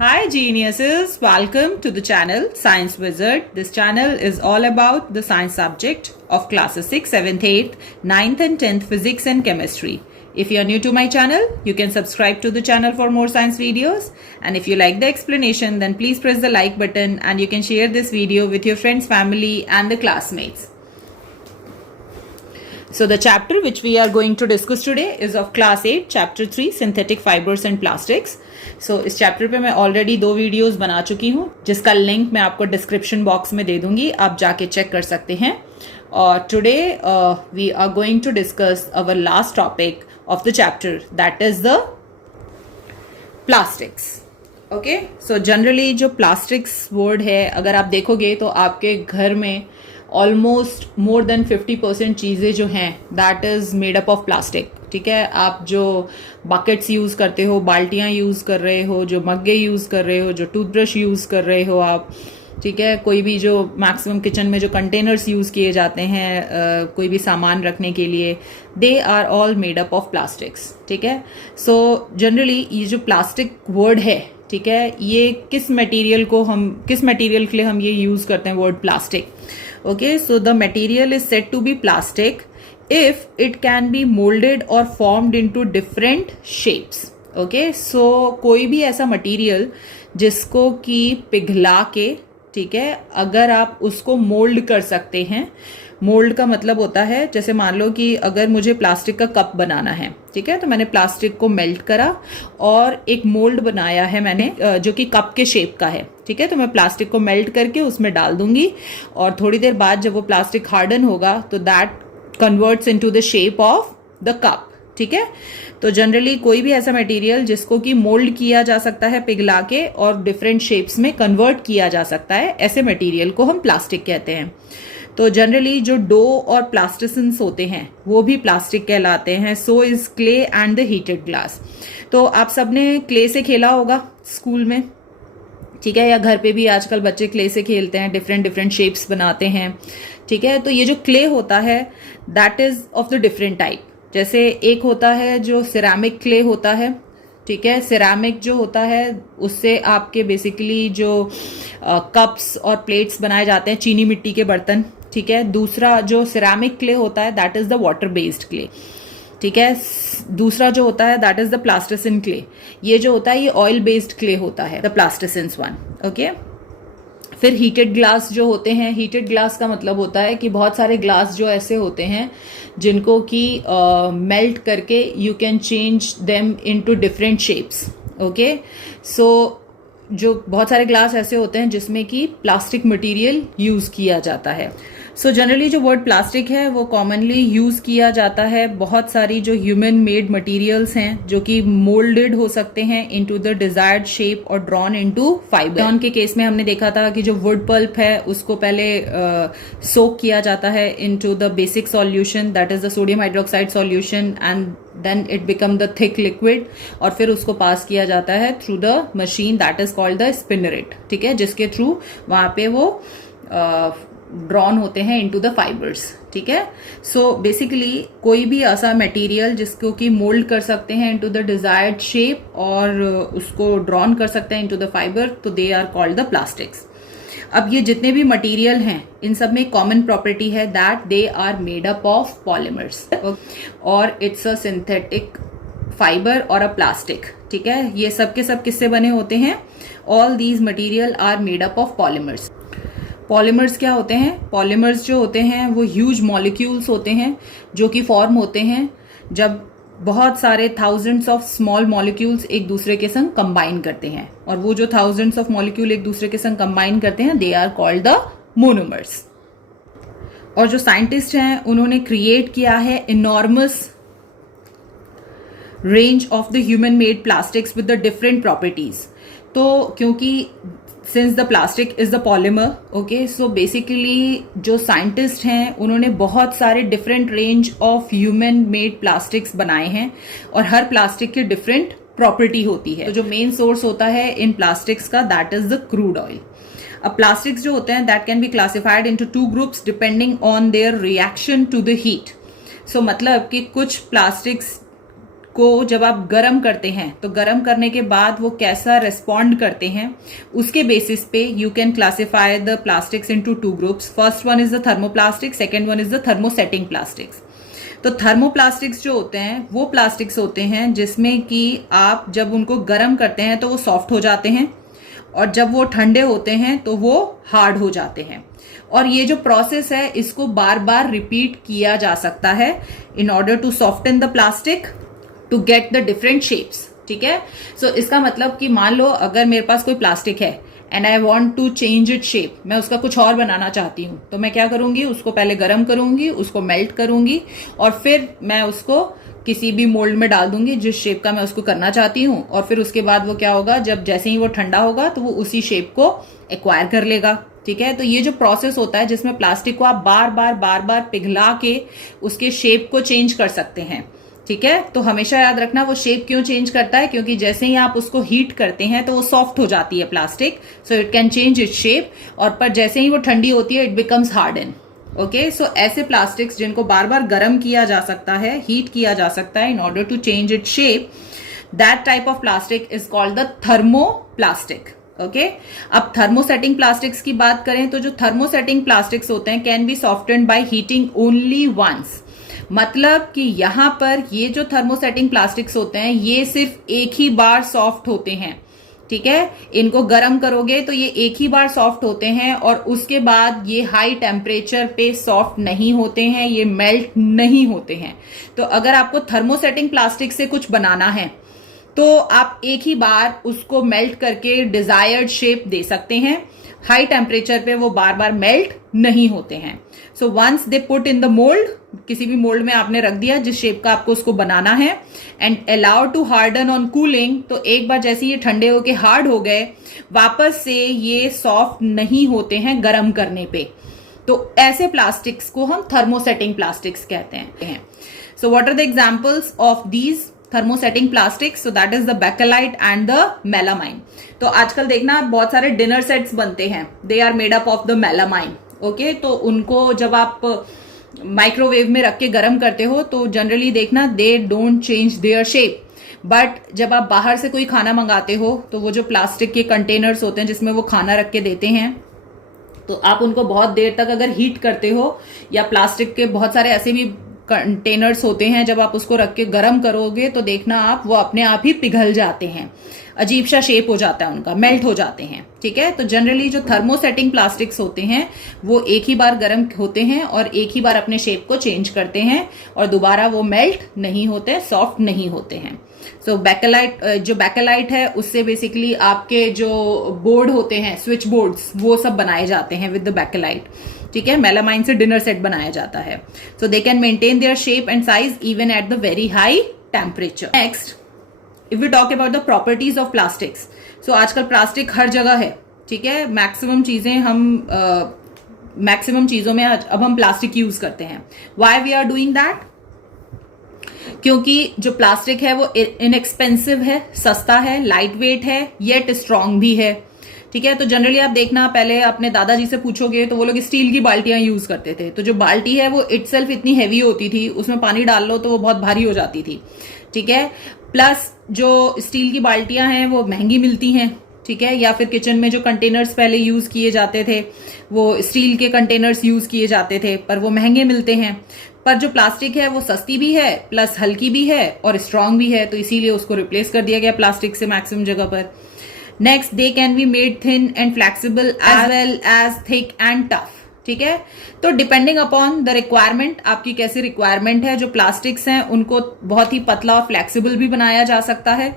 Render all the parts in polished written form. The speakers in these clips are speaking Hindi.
Hi geniuses, welcome to the channel Science Wizard. This channel is all about the science subject of classes 6th, 7th, 8th, 9th and 10th physics and chemistry. If you are new to my channel, you can subscribe to the channel for more science videos. And if you like the explanation, then please press the like button and you can share this video with your friends, family and the classmates. So the chapter which we are going to discuss today is of class 8, chapter 3, synthetic fibers and plastics. So इस चैप्टर पे मैं ऑलरेडी 2 वीडियोस बना चुकी हूँ जिसका लिंक मैं आपको डिस्क्रिप्शन बॉक्स में दे दूंगी, आप जाके चेक कर सकते हैं. और today we are going to discuss our last topic of the chapter, that is the plastics. Okay, so generally जो प्लास्टिक्स वर्ड है अगर आप देखोगे तो आपके घर में ऑलमोस्ट मोर देन 50% चीज़ें जो हैं that is made up of plastic. ठीक है, आप जो बकेट्स यूज़ करते हो, बाल्टियाँ यूज़ कर रहे हो, जो मग्गे यूज़ कर रहे हो, जो टूथब्रश यूज़ कर रहे हो आप, ठीक है, कोई भी जो मैक्सिमम किचन में जो कंटेनर्स यूज़ किए जाते हैं कोई भी सामान रखने के लिए, they are all made up of plastics. ठीक है, सो जनरली ये जो प्लास्टिक वर्ड है, ठीक है, ये किस मटेरियल के लिए हम ये यूज़ करते हैं word plastic. Okay, so the material is said to be plastic if it can be molded or formed into different shapes. Okay, so कोई भी ऐसा मटेरियल जिसको कि पिघला के, ठीक है, अगर आप उसको मोल्ड कर सकते हैं. मोल्ड का मतलब होता है, जैसे मान लो कि अगर मुझे प्लास्टिक का कप बनाना है, ठीक है, तो मैंने प्लास्टिक को मेल्ट करा और एक मोल्ड बनाया है मैंने जो कि कप के शेप का है. ठीक है, तो मैं प्लास्टिक को मेल्ट करके उसमें डाल दूंगी और थोड़ी देर बाद जब वो प्लास्टिक हार्डन होगा तो that converts into the shape of the cup. ठीक है, तो जनरली कोई भी ऐसा मटेरियल जिसको कि मोल्ड किया जा सकता है पिघला के और डिफरेंट शेप्स में कन्वर्ट किया जा सकता है, ऐसे मटेरियल को हम प्लास्टिक कहते हैं. तो जनरली जो डो और प्लास्टिसिन्स होते हैं वो भी प्लास्टिक कहलाते हैं. So is clay and the heated glass. तो आप सबने क्ले से खेला होगा स्कूल में, ठीक है, या घर पे भी आजकल बच्चे क्ले से खेलते हैं, डिफरेंट शेप्स बनाते हैं. ठीक है, तो ये जो क्ले होता है that is of the different type. जैसे एक होता है जो सिरेमिक क्ले होता है. ठीक है, सिरेमिक जो होता है उससे आपके बेसिकली जो कप्स और प्लेट्स बनाए जाते हैं, चीनी मिट्टी के बर्तन. ठीक है, दूसरा जो सिरेमिक क्ले होता है that is the water based clay. ठीक है, दूसरा जो होता है that is the plasticine clay. ये जो होता है ये ऑयल बेस्ड क्ले होता है, द प्लास्टिसिन्स वन. ओके, फिर हीटेड ग्लास जो होते हैं, हीटेड ग्लास का मतलब होता है कि बहुत सारे ग्लास जो ऐसे होते हैं जिनको कि मेल्ट करके you can change them into different shapes. Okay, so जो बहुत सारे ग्लास ऐसे होते हैं जिसमें कि प्लास्टिक मटेरियल यूज किया जाता है. सो जनरली जो वर्ड प्लास्टिक है वो कॉमनली यूज किया जाता है बहुत सारी जो ह्यूमन मेड मटेरियल्स हैं जो कि मोल्डेड हो सकते हैं इनटू द डिजायर्ड शेप और ड्रॉन इनटू फाइबर. ड्रॉन के केस में हमने देखा था कि जो वुड पल्प है उसको पहले सोक किया जाता है into the basic solution that is the sodium hydroxide solution and then it become the thick liquid और फिर उसको पास किया जाता है through the machine that is called the spinneret. ठीक है, जिसके थ्रू वहां पे वो ड्रॉन होते हैं इनटू द फाइबर्स. ठीक है, सो बेसिकली कोई भी ऐसा मटेरियल जिसको कि मोल्ड कर सकते हैं इनटू द डिजायर्ड शेप और उसको ड्रॉन कर सकते हैं इनटू द फाइबर, तो they are called the plastics. अब ये जितने भी मटेरियल हैं इन सब में कॉमन प्रॉपर्टी है that they are made up of polymers और इट्स अ सिंथेटिक फाइबर और अ प्लास्टिक. ठीक है, ये सब के सब किससे बने होते हैं? All these material are made up of polymers. Polymers क्या होते हैं? पॉलीमर्स जो होते हैं वो ह्यूज मॉलिक्यूल्स होते हैं जो कि फॉर्म होते हैं जब बहुत सारे थाउजेंड्स ऑफ स्मॉल मॉलिक्यूल्स एक दूसरे के संग कंबाइन करते हैं. और वो जो थाउजेंड्स ऑफ मॉलिक्यूल एक दूसरे के संग कंबाइन करते हैं they are called the monomers. और जो साइंटिस्ट हैं उन्होंने क्रिएट किया है enormous range of the human made plastics with the different properties. तो क्योंकि since the plastic is the polymer, okay, so basically जो साइंटिस्ट हैं उन्होंने बहुत सारे different range of human made plastics बनाए हैं और हर प्लास्टिक की डिफरेंट प्रॉपर्टी होती है. तो जो मेन सोर्स होता है इन प्लास्टिक्स का that is the crude oil. अब प्लास्टिक्स जो होते हैं that can be classified into 2 groups depending on their reaction to the heat. So मतलब कि कुछ प्लास्टिक्स को जब आप गर्म करते हैं तो गर्म करने के बाद वो कैसा रिस्पॉन्ड करते हैं, उसके बेसिस पे you can classify the plastics into two groups. First one is the thermoplastic, second one is the thermosetting plastics. तो थर्मोप्लास्टिक्स जो होते हैं वो प्लास्टिक्स होते हैं जिसमें कि आप जब उनको गर्म करते हैं तो वो सॉफ्ट हो जाते हैं, और जब वो ठंडे होते हैं तो वो हार्ड हो जाते हैं. और ये जो प्रोसेस है इसको बार बार रिपीट किया जा सकता है in order to soften the plastic to get the different shapes. ठीक है. सो इसका मतलब कि मान लो अगर मेरे पास कोई प्लास्टिक है and I want to change it shape, मैं उसका कुछ और बनाना चाहती हूँ, तो मैं क्या करूंगी, उसको पहले गर्म करूंगी, उसको मेल्ट करूंगी, और फिर मैं उसको किसी भी मोल्ड में डाल दूंगी जिस शेप का मैं उसको करना चाहती हूँ. और फिर उसके बाद वो क्या होगा, जब जैसे ही वो ठंडा होगा तो वो उसी शेप को एक्वायर कर लेगा. ठीक है. तो ये जो प्रोसेस होता है जिसमें प्लास्टिक को आप बार बार पिघला के उसके शेप को चेंज कर सकते हैं. ठीक है. तो हमेशा याद रखना वो शेप क्यों चेंज करता है, क्योंकि जैसे ही आप उसको हीट करते हैं तो वो सॉफ्ट हो जाती है plastic, so it can change its shape, और पर जैसे ही वो ठंडी होती है इट बिकम्स हार्डन. ओके. सो ऐसे प्लास्टिक्स जिनको बार बार गर्म किया जा सकता है, हीट किया जा सकता है in order to change its shape, that type of plastic is called the thermoplastic. Okay. अब थर्मोसेटिंग प्लास्टिक्स की बात करें तो जो थर्मोसेटिंग प्लास्टिक्स होते हैं can be softened by heating only once. मतलब कि यहां पर ये जो थर्मोसेटिंग प्लास्टिक्स होते हैं ये सिर्फ एक ही बार सॉफ्ट होते हैं. ठीक है. इनको गर्म करोगे तो ये एक ही बार सॉफ्ट होते हैं, और उसके बाद ये हाई टेम्परेचर पे सॉफ्ट नहीं होते हैं, ये मेल्ट नहीं होते हैं. तो अगर आपको थर्मोसेटिंग प्लास्टिक से कुछ बनाना है तो आप एक ही बार उसको मेल्ट करके डिजायर्ड शेप दे सकते हैं. हाई टेम्परेचर पे वो बार बार मेल्ट नहीं होते हैं. So once they put in the mould, किसी भी मोल्ड में आपने रख दिया जिस शेप का आपको उसको बनाना है, and allow to harden on cooling, तो एक बार जैसे ये ठंडे होके हार्ड हो गए वापस से ये सॉफ्ट नहीं होते हैं गर्म करने पे. तो ऐसे प्लास्टिक्स को हम थर्मोसेटिंग प्लास्टिक्स कहते हैं. So what are the examples of these thermosetting plastics? So that is the Bakelite and the melamine. तो आजकल देखना बहुत सारे डिनर सेट्स बनते हैं, they are made up of the melamine. Okay. तो उनको जब आप माइक्रोवेव में रख के गर्म करते हो तो जनरली देखना they don't change their shape. But जब आप बाहर से कोई खाना मंगाते हो तो वो जो प्लास्टिक के कंटेनर्स होते हैं जिसमें वो खाना रख के देते हैं, तो आप उनको बहुत देर तक अगर हीट करते हो, या प्लास्टिक के बहुत सारे ऐसे भी कंटेनर्स होते हैं जब आप उसको रख के गर्म करोगे तो देखना आप वो अपने आप ही पिघल जाते हैं, अजीब सा शेप हो जाता है उनका, मेल्ट हो जाते हैं. ठीक है. तो जनरली जो थर्मोसेटिंग प्लास्टिक्स होते हैं वो एक ही बार गर्म होते हैं और एक ही बार अपने शेप को चेंज करते हैं, और दोबारा वो मेल्ट नहीं होते, सॉफ्ट नहीं होते हैं. सो बेकेलाइट, जो बेकेलाइट है उससे बेसिकली आपके जो बोर्ड होते हैं, स्विच बोर्ड्स, वो सब बनाए जाते हैं विद द बेकेलाइट. ठीक है. मेलामाइन से डिनर सेट बनाया जाता है. So they can maintain their shape and size even at the very high temperature. Next, if we talk about the properties of plastics, so आजकल प्लास्टिक हर जगह है. ठीक है. मैक्सिमम चीजें हम मैक्सिमम चीजों में अब हम प्लास्टिक यूज करते हैं. Why we are doing that? क्योंकि जो प्लास्टिक है वो इनएक्सपेंसिव है, सस्ता है, लाइट वेट है, येट स्ट्रांग भी है. ठीक है. तो जनरली आप देखना, पहले अपने दादाजी से पूछोगे तो वो लोग स्टील की बाल्टियां यूज करते थे. तो जो बाल्टी है वो इटसेल्फ इतनी हैवी होती थी, उसमें पानी डाल लो तो वो बहुत भारी हो जाती थी. ठीक है. प्लस जो स्टील की बाल्टियां हैं वो महंगी मिलती हैं. ठीक है. या फिर किचन में जो कंटेनर्स पहले यूज किए जाते थे वो स्टील के कंटेनर्स यूज किए जाते थे, पर वो महंगे मिलते हैं. पर जो प्लास्टिक है वो सस्ती भी है, प्लस हल्की भी है और स्ट्रांग भी है, तो इसीलिए उसको रिप्लेस कर दिया गया प्लास्टिक से मैक्सिमम जगह पर. Next, they can be made thin and flexible as well as thick and tough. ठीक है. तो डिपेंडिंग अपॉन द रिक्वायरमेंट, आपकी कैसी रिक्वायरमेंट है, जो प्लास्टिक्स हैं उनको बहुत ही पतला और फ्लेक्सिबल भी बनाया जा सकता है,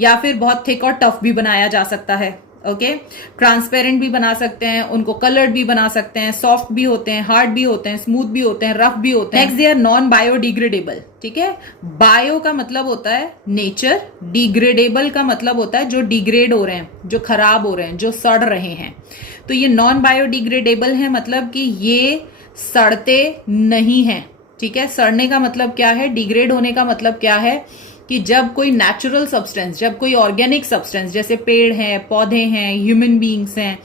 या फिर बहुत थिक और टफ भी बनाया जा सकता है. ओके. ट्रांसपेरेंट भी बना सकते हैं, उनको कलर्ड भी बना सकते हैं, सॉफ्ट भी होते हैं, हार्ड भी होते हैं, स्मूथ भी होते हैं, रफ भी होते हैं. Next, they are non biodegradable. ठीक है. बायो का मतलब होता है नेचर, डिग्रेडेबल का मतलब होता है जो डिग्रेड हो रहे हैं, जो खराब हो रहे हैं, जो सड़ रहे हैं. तो ये नॉन बायोडिग्रेडेबल है, मतलब कि ये सड़ते नहीं हैं. ठीक है. सड़ने का मतलब क्या है, डिग्रेड होने का मतलब क्या है, कि जब कोई नेचुरल सब्सटेंस, जब कोई ऑर्गेनिक सब्सटेंस, जैसे पेड़ हैं, पौधे हैं, ह्यूमन बीइंग्स हैं,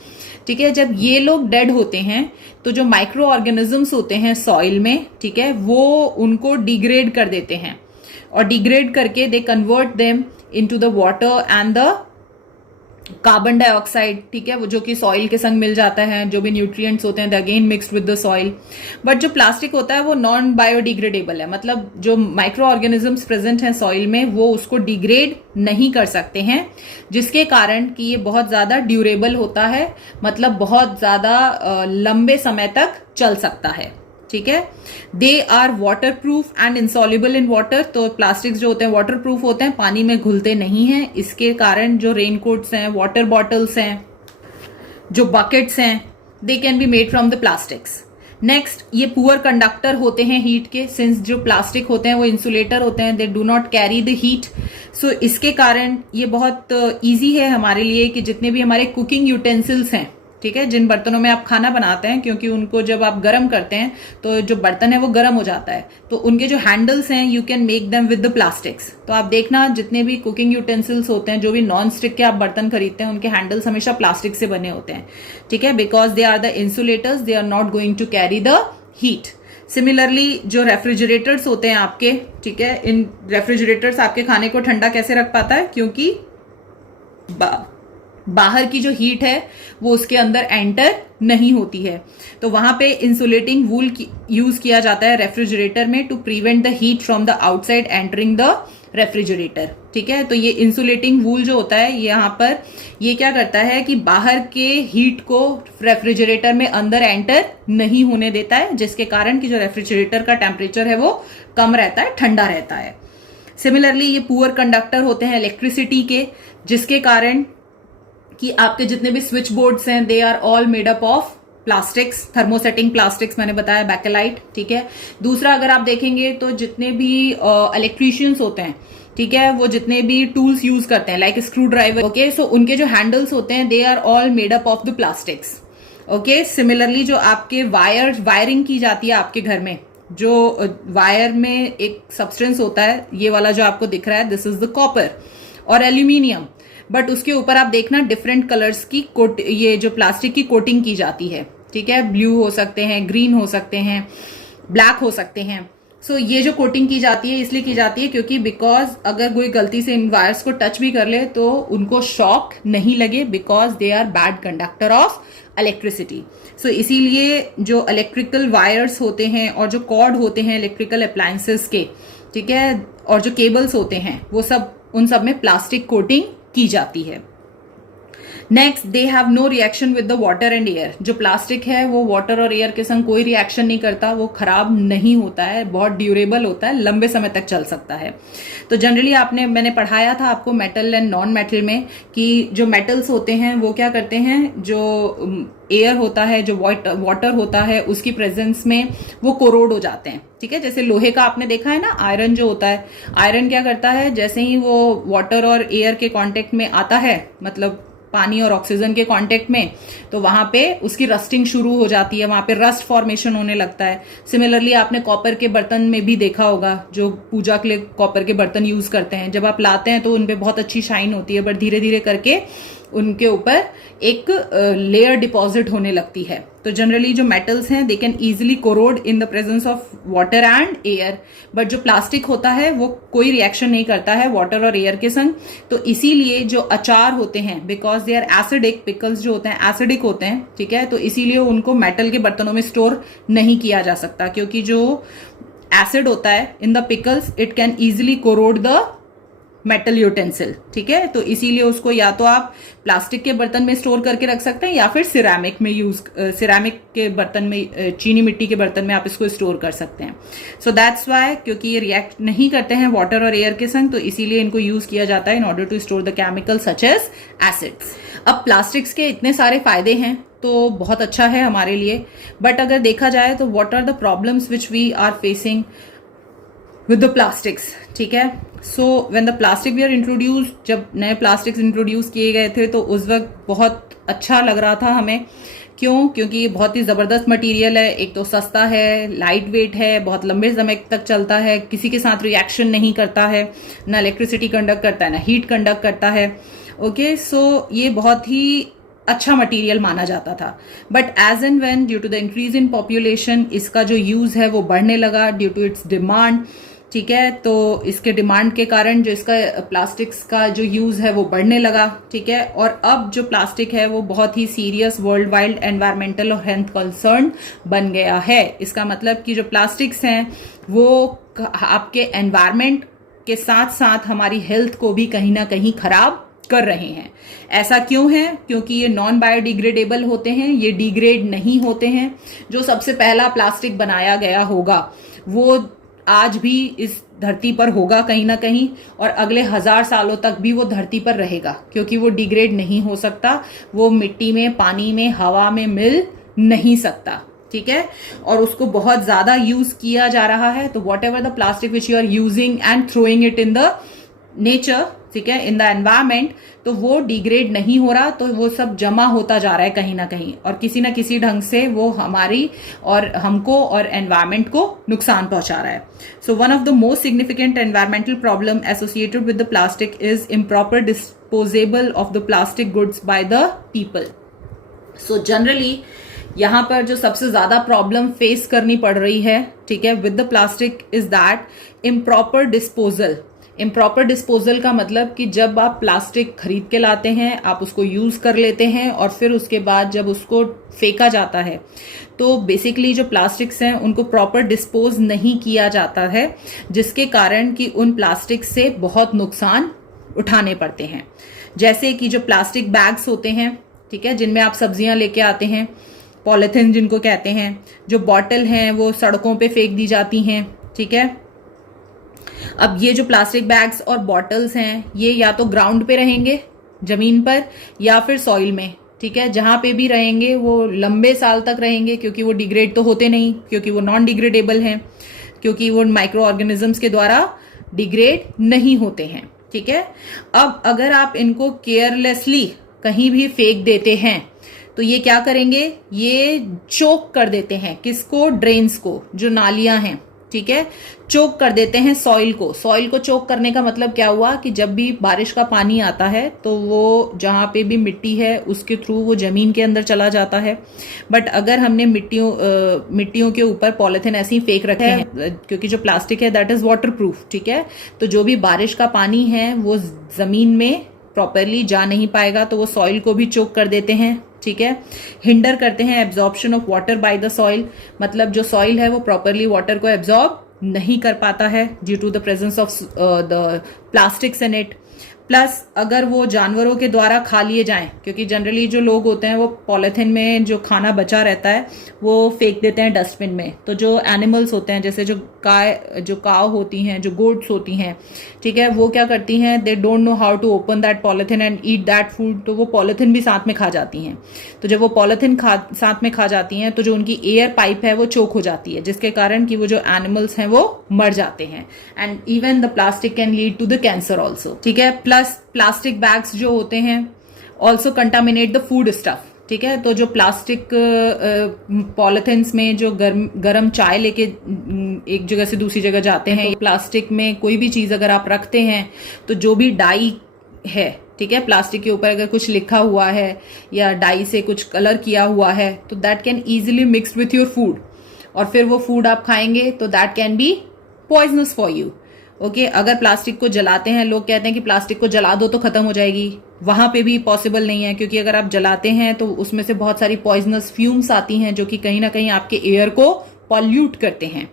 ठीक है, जब ये लोग डेड होते हैं तो जो माइक्रो ऑर्गेनिजम्स होते हैं सॉइल में, ठीक है, वो उनको डिग्रेड कर देते हैं. और डिग्रेड करके they convert them into the water and the carbon dioxide, ठीक है, वो जो कि सॉइल के संग मिल जाता है, जो भी न्यूट्रिएंट्स होते हैं again mixed with the soil. But जो प्लास्टिक होता है वो नॉन बायोडिग्रेडेबल है, मतलब जो माइक्रो ऑर्गेनिजम्स प्रेजेंट हैं सॉइल में वो उसको डिग्रेड नहीं कर सकते हैं, जिसके कारण कि ये बहुत ज्यादा ड्यूरेबल होता है, मतलब बहुत ज्यादा लंबे समय तक चल सकता है, ठीक है। They are waterproof and insoluble in water, तो प्लास्टिक्स जो होते हैं वाटर प्रूफ होते हैं, पानी में घुलते नहीं हैं। इसके कारण जो रेनकोट्स हैं, वाटर बॉटल्स हैं, जो बकेट्स हैं, दे can be made from the plastics. Next, ये पुअर कंडक्टर होते हैं हीट के, सिंस जो प्लास्टिक होते हैं वो इंसुलेटर होते हैं, they do not carry the heat. So इसके कारण ये बहुत ईजी है हमारे लिए कि जितने भी हमारे कुकिंग यूटेंसिल्स हैं, ठीक है, जिन बर्तनों में आप खाना बनाते हैं, क्योंकि उनको जब आप गर्म करते हैं तो जो बर्तन है वो गर्म हो जाता है, तो उनके जो हैंडल्स हैं you can make them with the plastics. तो आप देखना जितने भी कुकिंग यूटेंसिल्स होते हैं, जो भी नॉन स्टिक के आप बर्तन खरीदते हैं, उनके हैंडल्स हमेशा प्लास्टिक से बने होते हैं, ठीक है, because they are the insulators, they are not going to carry the heat. Similarly जो रेफ्रिजरेटर्स होते हैं आपके, ठीक है, इन रेफ्रिजरेटर्स आपके खाने को ठंडा कैसे रख पाता है, क्योंकि बाहर की जो हीट है वो उसके अंदर एंटर नहीं होती है, तो वहां पे इंसुलेटिंग वूल यूज किया जाता है रेफ्रिजरेटर में to prevent the heat from the outside entering the refrigerator, ठीक है। तो ये इंसुलेटिंग वूल जो होता है यहाँ पर ये क्या करता है कि बाहर के हीट को रेफ्रिजरेटर में अंदर एंटर नहीं होने देता है, जिसके कारण कि जो रेफ्रिजरेटर का टेम्परेचर है वो कम रहता है, ठंडा रहता है। सिमिलरली ये पुअर कंडक्टर होते हैं इलेक्ट्रिसिटी के, जिसके कारण कि आपके जितने भी स्विच बोर्ड्स हैं they are all made up of plastics, thermosetting plastics मैंने बताया, बैकेलाइट, ठीक है। दूसरा अगर आप देखेंगे तो जितने भी इलेक्ट्रीशियंस होते हैं, ठीक है, वो जितने भी टूल्स यूज करते हैं like screwdriver, okay, so उनके जो हैंडल्स होते हैं they are all made up of the plastics, okay. Similarly जो आपके वायरिंग की जाती है आपके घर में, जो वायर में एक सब्सटेंस होता है, ये वाला जो आपको दिख रहा है, दिस इज द कॉपर और एल्यूमिनियम, बट उसके ऊपर आप देखना डिफरेंट कलर्स की ये जो प्लास्टिक की कोटिंग की जाती है, ठीक है, ब्लू हो सकते हैं, ग्रीन हो सकते हैं, ब्लैक हो सकते हैं। सो ये जो कोटिंग की जाती है इसलिए की जाती है क्योंकि बिकॉज अगर कोई गलती से इन वायर्स को टच भी कर ले तो उनको शॉक नहीं लगे, because they are bad conductor of electricity. So इसीलिए जो इलेक्ट्रिकल वायर्स होते हैं और जो कॉर्ड होते हैं इलेक्ट्रिकल अप्लायंसेस के, ठीक है, और जो केबल्स होते हैं वो सब, उन सब में प्लास्टिक कोटिंग की जाती है। Next, they have no reaction with the water and air. जो प्लास्टिक है वो वाटर और एयर के संग कोई रिएक्शन नहीं करता, वो खराब नहीं होता है, बहुत ड्यूरेबल होता है, लंबे समय तक चल सकता है। तो जनरली मैंने पढ़ाया था आपको मेटल एंड नॉन मेटल में कि जो मेटल्स होते हैं वो क्या करते हैं, जो एयर होता है, जो वाटर होता है, उसकी प्रेजेंस में वो कोरोड हो जाते हैं, ठीक है। जैसे लोहे का आपने देखा है ना, आयरन जो होता है, आयरन क्या करता है, जैसे ही वो वाटर और एयर के कांटेक्ट में आता है, मतलब पानी और ऑक्सीजन के कांटेक्ट में, तो वहां पे उसकी रस्टिंग शुरू हो जाती है, वहां पे रस्ट फॉर्मेशन होने लगता है। सिमिलरली आपने कॉपर के बर्तन में भी देखा होगा, जो पूजा के लिए कॉपर के बर्तन यूज करते हैं, जब आप लाते हैं तो उनपे बहुत अच्छी शाइन होती है, बट धीरे धीरे करके उनके ऊपर एक लेयर डिपॉजिट होने लगती है। तो जनरली जो मेटल्स हैं they can easily corrode in the presence of water and air, but जो प्लास्टिक होता है वो कोई रिएक्शन नहीं करता है वाटर और एयर के संग। तो इसीलिए जो अचार होते हैं, because they are acidic, pickles जो होते हैं एसिडिक होते हैं, ठीक है, तो इसीलिए उनको मेटल के बर्तनों में स्टोर नहीं किया जा सकता, क्योंकि जो एसिड होता है in the pickles it can easily corrode the metal utensil, ठीक है। तो इसीलिए उसको या तो आप प्लास्टिक के बर्तन में स्टोर करके रख सकते हैं या फिर सिरामिक के बर्तन में, चीनी मिट्टी के बर्तन में आप इसको स्टोर कर सकते हैं। सो दैट्स वाई, क्योंकि ये रिएक्ट नहीं करते हैं वाटर और एयर के संग, तो इसीलिए इनको यूज किया जाता है in order to store the chemical such as acids. अब प्लास्टिक्स के इतने सारे फायदे हैं तो बहुत अच्छा है हमारे लिए, बट अगर देखा जाए तो what are the problems which we are facing with the plastics, ठीक है। So when the plastic we are introduce, जब नए प्लास्टिक्स इंट्रोड्यूस किए गए थे तो उस वक्त बहुत अच्छा लग रहा था हमें। क्यों? क्योंकि ये बहुत ही जबरदस्त मटेरियल है, एक तो सस्ता है, लाइट वेट है, बहुत लंबे समय तक चलता है, किसी के साथ रिएक्शन नहीं करता है, ना इलेक्ट्रिसिटी कंडक्ट करता है ना हीट कंडक्ट करता है, ओके। सो ये बहुत ही अच्छा मटेरियल माना जाता था, but as and when due to the increase in population इसका जो यूज है वो बढ़ने लगा, ड्यू टू इट्स डिमांड, ठीक है। तो इसके डिमांड के कारण जो इसका प्लास्टिक्स का जो यूज है वो बढ़ने लगा, ठीक है। और अब जो प्लास्टिक है वो बहुत ही सीरियस वर्ल्ड वाइड एनवायरमेंटल और हेल्थ कंसर्न बन गया है। इसका मतलब कि जो प्लास्टिक्स हैं वो आपके एनवायरमेंट के साथ साथ हमारी हेल्थ को भी कहीं ना कहीं खराब कर रहे हैं। ऐसा क्यों है? क्योंकि ये नॉन बायोडिग्रेडेबल होते हैं, ये डिग्रेड नहीं होते हैं। जो सबसे पहला प्लास्टिक बनाया गया होगा वो आज भी इस धरती पर होगा कहीं ना कहीं, और अगले 1000 सालों तक भी वो धरती पर रहेगा, क्योंकि वो डिग्रेड नहीं हो सकता, वो मिट्टी में, पानी में, हवा में मिल नहीं सकता, ठीक है। और उसको बहुत ज्यादा यूज किया जा रहा है। तो whatever the plastic which you are using and throwing it in the nature, ठीक है, इन द एनवायरमेंट, तो वो डिग्रेड नहीं हो रहा, तो वो सब जमा होता जा रहा है कहीं ना कहीं, और किसी ना किसी ढंग से वो हमारी और हमको और एनवायरमेंट को नुकसान पहुंचा रहा है। So one of the most significant environmental problem associated with the plastic is improper disposable of the plastic goods by the people. So generally यहाँ पर जो सबसे ज्यादा प्रॉब्लम फेस करनी पड़ रही है, ठीक है, with the plastic is that improper disposal. Improper disposal का मतलब कि जब आप प्लास्टिक खरीद के लाते हैं, आप उसको यूज कर लेते हैं और फिर उसके बाद जब उसको फेंका जाता है तो बेसिकली जो प्लास्टिक्स हैं उनको प्रॉपर डिस्पोज नहीं किया जाता है, जिसके कारण कि उन प्लास्टिक से बहुत नुकसान उठाने पड़ते हैं। जैसे कि जो प्लास्टिक बैग्स होते हैं, ठीक है, जिनमें आप सब्जियां लेके आते हैं, पॉलिथीन जिनको कहते हैं, जो बॉटल हैं वो सड़कों पे फेंक दी जाती हैं, ठीक है। अब ये जो प्लास्टिक बैग्स और बॉटल्स हैं ये या तो ग्राउंड पे रहेंगे, जमीन पर, या फिर सॉइल में, ठीक है। जहां पे भी रहेंगे वो लंबे साल तक रहेंगे, क्योंकि वो डिग्रेड तो होते नहीं, क्योंकि वो नॉन डिग्रेडेबल हैं, क्योंकि वो माइक्रो ऑर्गेनिजम्स के द्वारा डिग्रेड नहीं होते हैं, ठीक है। अब अगर आप इनको केयरलेसली कहीं भी फेंक देते हैं तो ये क्या करेंगे, ये चोक कर देते हैं किसको, ड्रेन्स को, जो नालियां हैं, ठीक है, चोक कर देते हैं सॉइल को। सॉइल को चोक करने का मतलब क्या हुआ कि जब भी बारिश का पानी आता है तो वो जहां पे भी मिट्टी है उसके थ्रू वो जमीन के अंदर चला जाता है। बट अगर हमने मिट्टियों के ऊपर पॉलिथीन ऐसे ही फेंक रखे हैं, क्योंकि जो प्लास्टिक है दैट इज वाटर प्रूफ, ठीक है, तो जो भी बारिश का पानी है वो जमीन में प्रॉपरली जा नहीं पाएगा, तो वो सॉइल को भी चोक कर देते हैं, ठीक है। हिंडर करते हैं absorption of water by the soil, मतलब जो सॉइल है वो प्रॉपरली वाटर को एब्जॉर्ब नहीं कर पाता है due to the presence of the plastics in it. Plus अगर वो जानवरों के द्वारा खा लिए जाएं, क्योंकि जनरली जो लोग होते हैं वो पॉलिथीन में जो खाना बचा रहता है वो फेंक देते हैं डस्टबिन में। तो जो एनिमल्स होते हैं, जैसे जो काव होती हैं, जो गोट्स होती हैं, ठीक है, वो क्या करती हैं, they don't know how to open that polythene and eat that food, तो वो पॉलिथीन भी साथ में खा जाती हैं। तो जब वो पॉलिथीन साथ में खा जाती हैं तो जो उनकी एयर पाइप है वो चोक हो जाती है, जिसके कारण कि वो जो एनिमल्स हैं वो मर जाते हैं। And even the plastic can lead to the cancer also, ठीक है। प्लस प्लास्टिक बैग्स जो होते हैं also contaminate the foodstuff, ठीक है। तो जो प्लास्टिक पॉलिथीन्स में जो गरम चाय लेके एक जगह से दूसरी जगह जाते हैं, प्लास्टिक में कोई भी चीज अगर आप रखते हैं तो जो भी डाई है, ठीक है, प्लास्टिक के ऊपर अगर कुछ लिखा हुआ है या डाई से कुछ कलर किया हुआ है तो that can easily mix with your food, और फिर वो फूड आप खाएंगे तो that can B poisonous for you. Okay, अगर प्लास्टिक को जलाते हैं, लोग कहते हैं कि प्लास्टिक को जला दो तो खत्म हो जाएगी, वहां पे भी पॉसिबल नहीं है, क्योंकि अगर आप जलाते हैं तो उसमें से बहुत सारी पॉइजनस फ्यूम्स आती हैं जो कि कहीं ना कहीं आपके एयर को पॉल्यूट करते हैं।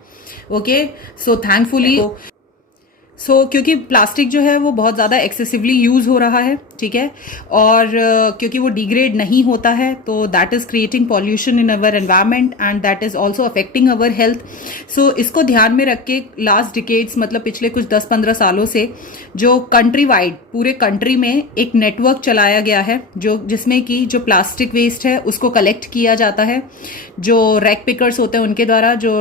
ओके, सो थैंकफुली क्योंकि प्लास्टिक जो है वो बहुत ज़्यादा एक्सेसिवली यूज हो रहा है, ठीक है, और क्योंकि वो डिग्रेड नहीं होता है तो that is creating pollution in our environment and that is also affecting our health. So इसको ध्यान में रख के लास्ट डिकेड्स, मतलब पिछले कुछ 10-15 सालों से जो कंट्री वाइड पूरे कंट्री में एक नेटवर्क चलाया गया है जिसमें कि जो प्लास्टिक वेस्ट है उसको कलेक्ट किया जाता है। जो रैक पिकर्स होते हैं उनके द्वारा जो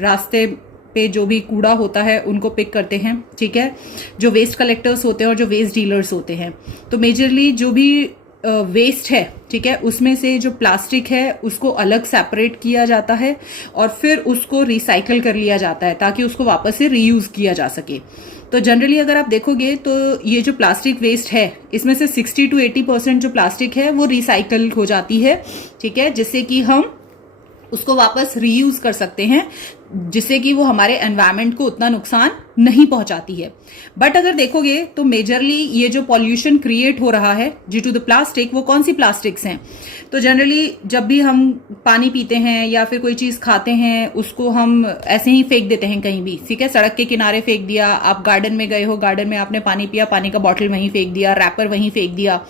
रास्ते पे जो भी कूड़ा होता है उनको पिक करते हैं, ठीक है। जो वेस्ट कलेक्टर्स होते हैं और जो वेस्ट डीलर्स होते हैं, तो मेजरली जो भी वेस्ट है, ठीक है, उसमें से जो प्लास्टिक है उसको अलग सेपरेट किया जाता है और फिर उसको रिसाइकल कर लिया जाता है ताकि उसको वापस से रीयूज किया जा सके। तो जनरली अगर आप देखोगे तो ये जो प्लास्टिक वेस्ट है इसमें से 60 to 80% जो प्लास्टिक है वो रिसाइकल हो जाती है, ठीक है, जिससे कि हम उसको वापस रीयूज कर सकते हैं जिससे कि वो हमारे एनवायरनमेंट को उतना नुकसान नहीं पहुंचाती है। बट अगर देखोगे तो मेजरली ये जो पॉल्यूशन क्रिएट हो रहा है ड्यू टू द प्लास्टिक, वो कौन सी प्लास्टिक्स हैं? तो जनरली जब भी हम पानी पीते हैं या फिर कोई चीज़ खाते हैं, उसको हम ऐसे ही फेंक देते हैं कहीं भी, ठीक है, सड़क के किनारे फेंक दिया, आप गार्डन में गए हो, गार्डन में आपने पानी पिया, पानी का बॉटल वहीं फेंक दिया, रैपर वहीं फेंक दिया,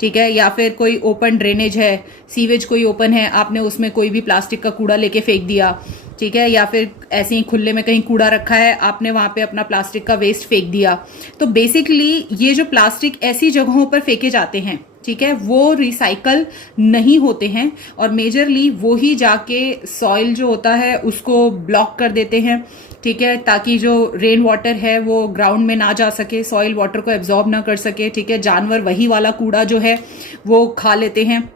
ठीक है, या फिर कोई ओपन ड्रेनेज है, सीवेज कोई ओपन है, आपने उसमें कोई भी प्लास्टिक का कूड़ा लेके फेंक दिया, ठीक है, या फिर ऐसे ही खुले में कहीं कूड़ा रखा है, आपने वहां पे अपना प्लास्टिक का वेस्ट फेंक दिया। तो बेसिकली ये जो प्लास्टिक ऐसी जगहों पर फेंके जाते हैं, ठीक है, वो रिसाइकल नहीं होते हैं और मेजरली वो ही जाके सॉइल जो होता है उसको ब्लॉक कर देते हैं, ठीक है, ताकि जो रेन वाटर है वो ग्राउंड में ना जा सके, सॉइल वाटर को एब्जॉर्ब ना कर सके, ठीक है, जानवर वही वाला कूड़ा जो है वो खा लेते हैं,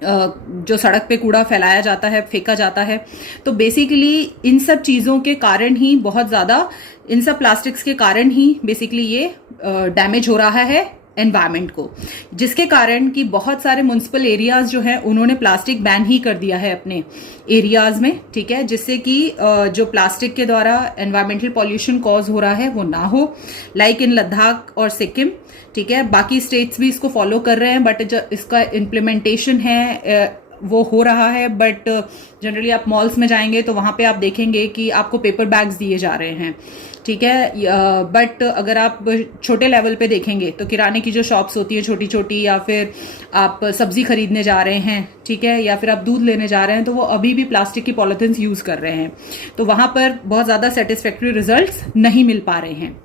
जो सड़क पे कूड़ा फैलाया जाता है, फेंका जाता है। तो बेसिकली इन सब चीज़ों के कारण ही बहुत ज़्यादा, इन सब प्लास्टिक्स के कारण ही बेसिकली ये डैमेज हो रहा है एनवायरनमेंट को, जिसके कारण कि बहुत सारे म्युनिसिपल एरियाज जो हैं उन्होंने प्लास्टिक बैन ही कर दिया है अपने एरियाज में, ठीक है, जिससे कि जो प्लास्टिक के द्वारा एनवायरमेंटल पॉल्यूशन कॉज हो रहा है वो ना हो, लाइक इन लद्दाख और सिक्किम, ठीक है। बाकी स्टेट्स भी इसको फॉलो कर रहे हैं, बट जो इसका इम्प्लीमेंटेशन है वो हो रहा है। बट जनरली आप मॉल्स में जाएंगे तो वहां पे आप देखेंगे कि आपको पेपर बैग्स दिए जा रहे हैं, ठीक है। बट अगर आप छोटे लेवल पे देखेंगे तो किराने की जो शॉप्स होती है छोटी छोटी, या फिर आप सब्जी खरीदने जा रहे हैं, ठीक है, या फिर आप दूध लेने जा रहे हैं, तो वो अभी भी प्लास्टिक की पॉलिथीन्स यूज कर रहे हैं, तो वहां पर बहुत ज्यादा सेटिस्फैक्ट्री रिजल्ट्स नहीं मिल पा रहे हैं।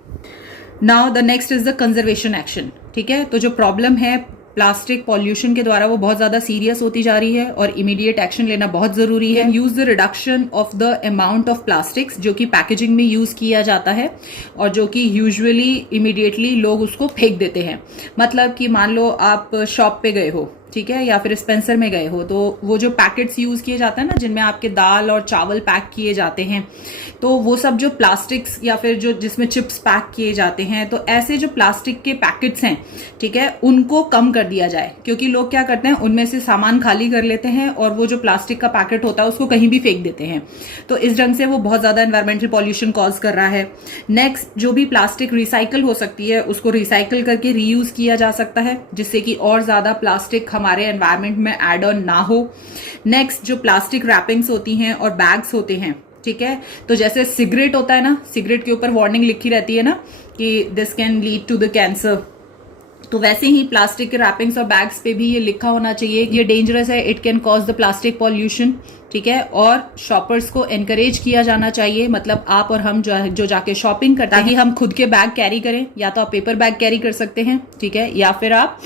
Now the next is the conservation action, ठीक है। तो जो प्रॉब्लम है प्लास्टिक पॉल्यूशन के द्वारा वो बहुत ज्यादा सीरियस होती जा रही है और इमीडिएट एक्शन लेना बहुत जरूरी है। Use the reduction of the amount of plastics जो कि पैकेजिंग में यूज किया जाता है और जो कि यूजुअली इमीडिएटली लोग उसको फेंक देते हैं। मतलब कि मान लो आप शॉप पे गए हो, ठीक है, या फिर स्पेंसर में गए हो, तो वो जो पैकेट्स यूज किए जाते हैं ना, जिनमें आपके दाल और चावल पैक किए जाते हैं, तो वो सब जो प्लास्टिक्स या फिर जो जिसमें चिप्स पैक किए जाते हैं, तो ऐसे जो प्लास्टिक के पैकेट्स हैं, ठीक है, उनको कम कर दिया जाए। क्योंकि लोग क्या करते हैं, उनमें से सामान खाली कर लेते हैं और वो जो प्लास्टिक का पैकेट होता है उसको कहीं भी फेंक देते हैं, तो इस ढंग से वो बहुत ज्यादा एनवायरमेंटल पॉल्यूशन कॉज कर रहा है। नेक्स्ट, जो भी प्लास्टिक रिसाइकल हो सकती है उसको रिसाइकल करके रीयूज किया जा सकता है, जिससे कि और ज्यादा प्लास्टिक हमारे एनवायरनमेंट में एड ऑन ना हो। नेक्स्ट, जो प्लास्टिक रैपिंग्स होती हैं और बैग्स होते हैं, ठीक है, तो जैसे सिगरेट होता है ना, सिगरेट के ऊपर वार्निंग लिखी रहती है ना कि this can lead to the cancer, तो वैसे ही प्लास्टिक के रैपिंग्स और बैग्स पे भी ये लिखा होना चाहिए ये डेंजरस है, it can cause the plastic pollution, ठीक है। और शॉपर्स को एनकरेज किया जाना चाहिए, मतलब आप और हम जो जाके शॉपिंग करते हैं, ताकि हम खुद के बैग कैरी करें, या तो आप पेपर बैग कैरी कर सकते हैं, ठीक है, या फिर आप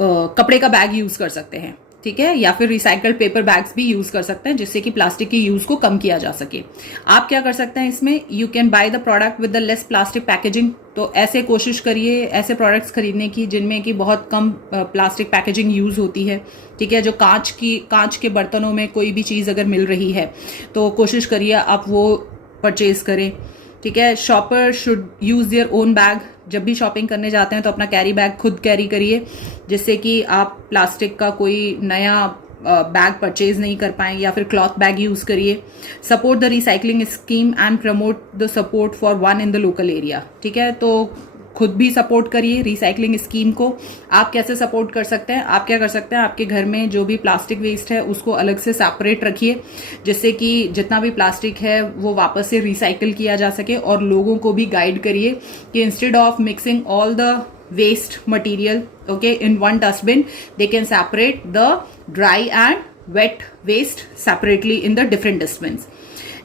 कपड़े का बैग यूज कर सकते हैं, ठीक है, या फिर रिसाइकल्ड पेपर बैग्स भी यूज कर सकते हैं, जिससे कि प्लास्टिक के यूज को कम किया जा सके। आप क्या कर सकते हैं इसमें, you can by the product with the less plastic packaging, तो ऐसे कोशिश करिए ऐसे प्रोडक्ट्स खरीदने की जिनमें कि बहुत कम प्लास्टिक पैकेजिंग यूज होती है, ठीक है। जो कांच के बर्तनों में कोई भी चीज अगर मिल रही है तो कोशिश करिए आप वो परचेज करें, ठीक है। Shopper should use their own bag, जब भी शॉपिंग करने जाते हैं तो अपना कैरी बैग खुद कैरी करिए, जिससे कि आप प्लास्टिक का कोई नया बैग परचेज नहीं कर पाएं, या फिर क्लॉथ बैग यूज करिए। Support the recycling scheme and promote the support for one in the local area, ठीक है। तो खुद भी सपोर्ट करिए रिसाइकलिंग स्कीम को। आप कैसे सपोर्ट कर सकते हैं, आप क्या कर सकते हैं, आपके घर में जो भी प्लास्टिक वेस्ट है उसको अलग से सेपरेट रखिए, जिससे कि जितना भी प्लास्टिक है वो वापस से रिसाइकल किया जा सके। और लोगों को भी गाइड करिए कि instead of mixing all the waste material okay in one dustbin, they can separate the dry and wet waste separately in the different dustbins.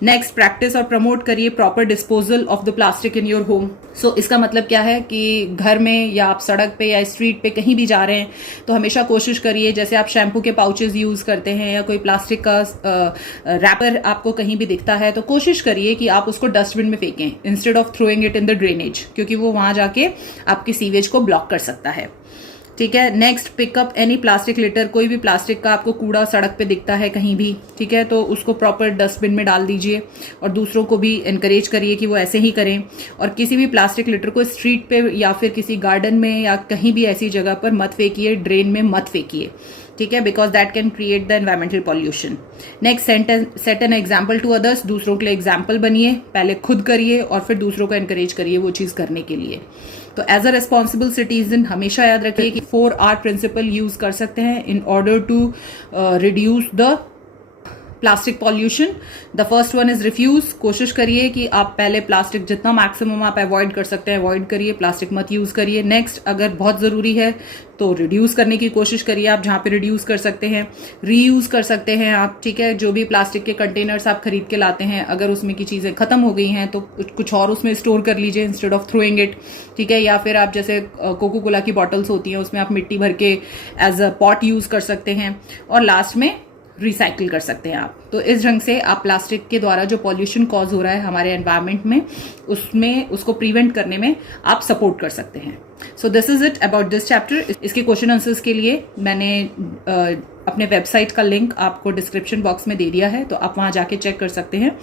Next, practice और प्रमोट करिए proper disposal of the plastic in your home. So इसका मतलब क्या है कि घर में या आप सड़क पे या स्ट्रीट पे कहीं भी जा रहे हैं तो हमेशा कोशिश करिए, जैसे आप शैम्पू के पाउचेस यूज करते हैं या कोई प्लास्टिक का रैपर आपको कहीं भी दिखता है, तो कोशिश करिए कि आप उसको डस्टबिन में फेंकें instead of throwing it in the drainage, क्योंकि वो वहां जाके आपके सीवेज को ब्लॉक कर सकता है, ठीक है। Next, pick up any plastic litre, कोई भी प्लास्टिक का आपको कूड़ा सड़क पे दिखता है कहीं भी, ठीक है, तो उसको प्रॉपर डस्टबिन में डाल दीजिए और दूसरों को भी एनकरेज करिए कि वो ऐसे ही करें। और किसी भी प्लास्टिक लिटर को स्ट्रीट पे या फिर किसी गार्डन में या कहीं भी ऐसी जगह पर मत फेंकिए, ड्रेन में मत फेंकिए, ठीक है, because that can create the environmental pollution. Next, set an example to others, दूसरों के लिए एग्जाम्पल बनिए, पहले खुद करिए और फिर दूसरों को एनकरेज करिए वो चीज करने के लिए। तो एज अ रिस्पॉन्सिबल सिटीजन हमेशा याद रखिए कि 4R प्रिंसिपल यूज कर सकते हैं in order to reduce the plastic pollution. The first one is refuse, कोशिश करिए कि आप पहले प्लास्टिक जितना मैक्सिमम आप अवॉइड कर सकते हैं अवॉइड करिए, प्लास्टिक मत यूज करिए। नेक्स्ट, अगर बहुत जरूरी है तो रिड्यूस करने की कोशिश करिए आप जहां पे रिड्यूस कर सकते हैं। रीयूज कर सकते हैं आप, ठीक है, जो भी प्लास्टिक के कंटेनर्स आप खरीद के लाते हैं अगर उसमें की चीजें खत्म हो गई हैं तो कुछ और उसमें स्टोर कर लीजिए इंस्टेड ऑफ थ्रोइंग इट, ठीक है। या फिर आप जैसे कोको कोला की बॉटल्स होती हैं उसमें आप मिट्टी भर के एज अ पॉट यूज कर सकते हैं। और लास्ट में रिसाइकिल कर सकते हैं आप। तो इस ढंग से आप प्लास्टिक के द्वारा जो पॉल्यूशन कॉज हो रहा है हमारे एनवायरनमेंट में उसको प्रिवेंट करने में आप सपोर्ट कर सकते हैं। So this is it about this chapter. इसके क्वेश्चन आंसर्स के लिए मैंने अपने वेबसाइट का लिंक आपको डिस्क्रिप्शन बॉक्स में दे दिया है, तो आप वहां जाके चेक कर सकते हैं।